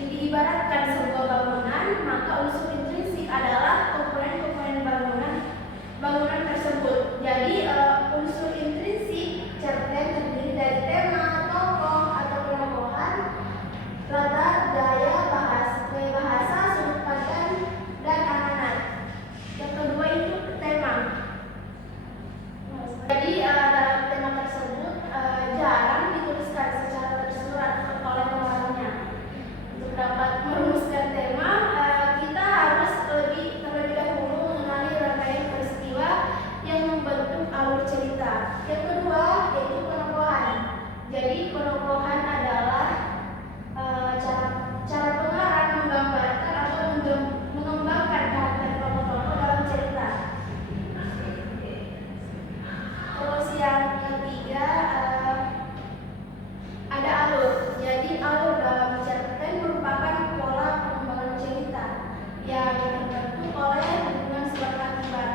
diibaratkan sebuah bangunan, maka unsur intrinsik adalah komponen-komponen bangunan tersebut. Jadi unsur intrinsik cerpen terdiri dari tema, tokoh atau penokohan, latar, gaya bahasa, sudut pandang, dan amanat. Yang kedua itu tema. Jadi dalam tema tersebut jarang dituliskan secara tersurat oleh pengarangnya. Untuk dapat merumuskan tema, kita harus terlebih dahulu mengenali rangkaian peristiwa yang membentuk alur cerita. Yang kedua yaitu penokohan. Jadi penokohan adalah cara pengarang menggambarkan atau mengembangkan karakter tokoh-tokoh dalam cerita. Terus yang ketiga ada alur. Jadi alur dalam cerpen merupakan pola pengembangan cerita yang terbentuk oleh hubungan sebab akibat.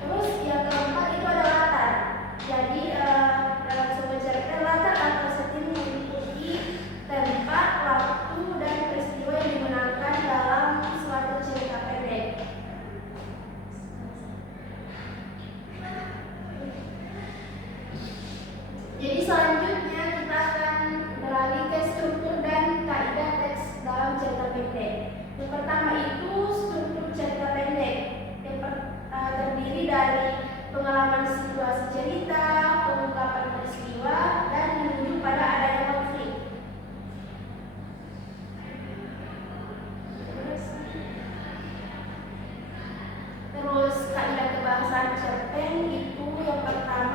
Terus yang keempat itu ada latar. Jadi dalam sebuah cerpen latar atau setting meliputi tempat, waktu, dan peristiwa yang digunakan dalam suatu cerita pendek. Jadi selanjutnya kita akan beralih ke struktur dan kaidah teks dalam cerita pendek. Yang pertama itu struktur cerita pendek yang terdiri dari pengalaman situasi cerita, pengungkapan peristiwa, dan menuju pada adanya konflik. Terus kaidah kebahasaan cerpen itu yang pertama